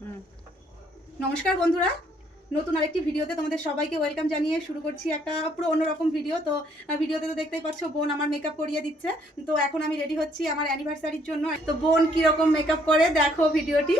নমস্কার বন্ধুরা, নতুন আরেকটি ভিডিওতে তোমাদের সবাইকে ওয়েলকাম জানিয়ে শুরু করছি একটা পুরো অন্যরকম ভিডিও। তো ভিডিওতে তো দেখতেই পাচ্ছ বোন আমার মেকআপ করিয়ে দিচ্ছে। তো এখন আমি রেডি হচ্ছি আমার অ্যানিভার্সারির জন্য। তো বোন কীরকম মেকআপ করে দেখো ভিডিওটি।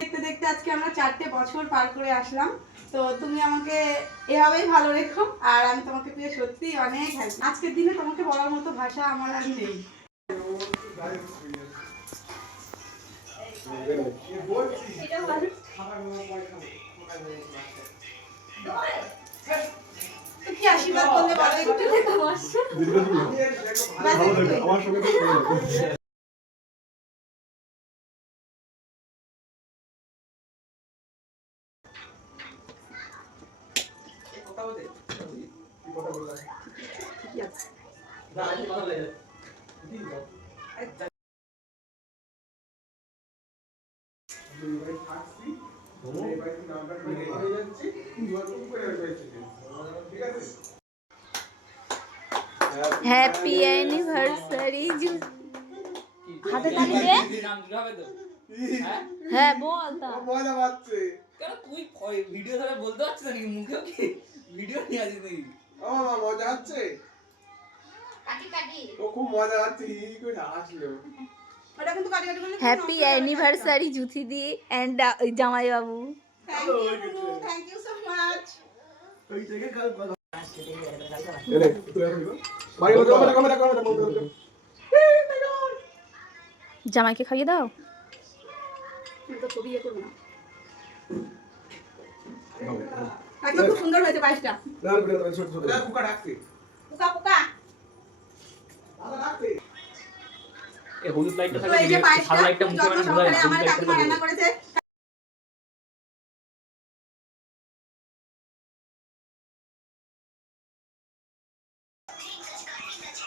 দেখতে দেখতে আজকে আমরা 4টে বছর পার করে আসলাম। তো তুমি আমাকে এভাবেই ভালো রেখো, আর আমি তোমাকে পেয়ে সত্যি অনেক হ্যাপি। আজকের দিনে তোমাকে বলার মতো ভাষা আমার আর নেই। কি আশীর্বাদ করলে বলো একটু। আমার সঙ্গে হ্যাপি অ্যানিভার্সারি। হাতে তালি দে। হ্যাঁ বল। তা মজা পাচ্ছে কেন তুই ভিডিও ধরে বলতে পারছিস নাকি? মুখেও কি ভিডিও নিয়ে আসিস নাকি? ও মামা মজা হচ্ছে, কাটি কাটি ও খুব মজা হচ্ছে, হি করে হাসলো। এটা কিন্তু কাটি কাটি বলে হ্যাপি অ্যানিভার্সারি জুথিদি এন্ড জামাই বাবু। Thank you so much. ওই থেকে কাল কথা এলে তুই আর বল ভাই ওটা জামাইকে খাইয়ে দাও। তো ছবি এ করব না। একদম খুব সুন্দর হয়েছে পায়েসটা। না ছোট ছোট কুকা রাখছি, পোকা পোকা। দাদা রাখছি। এই হলুদ লাইটটা তো এই যে পায়েসটা যত্ন সহকারে আমার কাকিমা রান্না করেছে।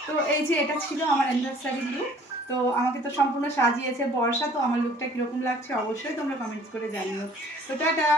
তো এই যে এটা ছিল আমার অ্যানিভার্সারি লুক। তো আমাকে তো সম্পূর্ণ সাজিয়েছে বর্ষা। তো আমার লুকটা কিরকম লাগছে অবশ্যই তোমরা কমেন্টস করে জানিও। তো টাটা।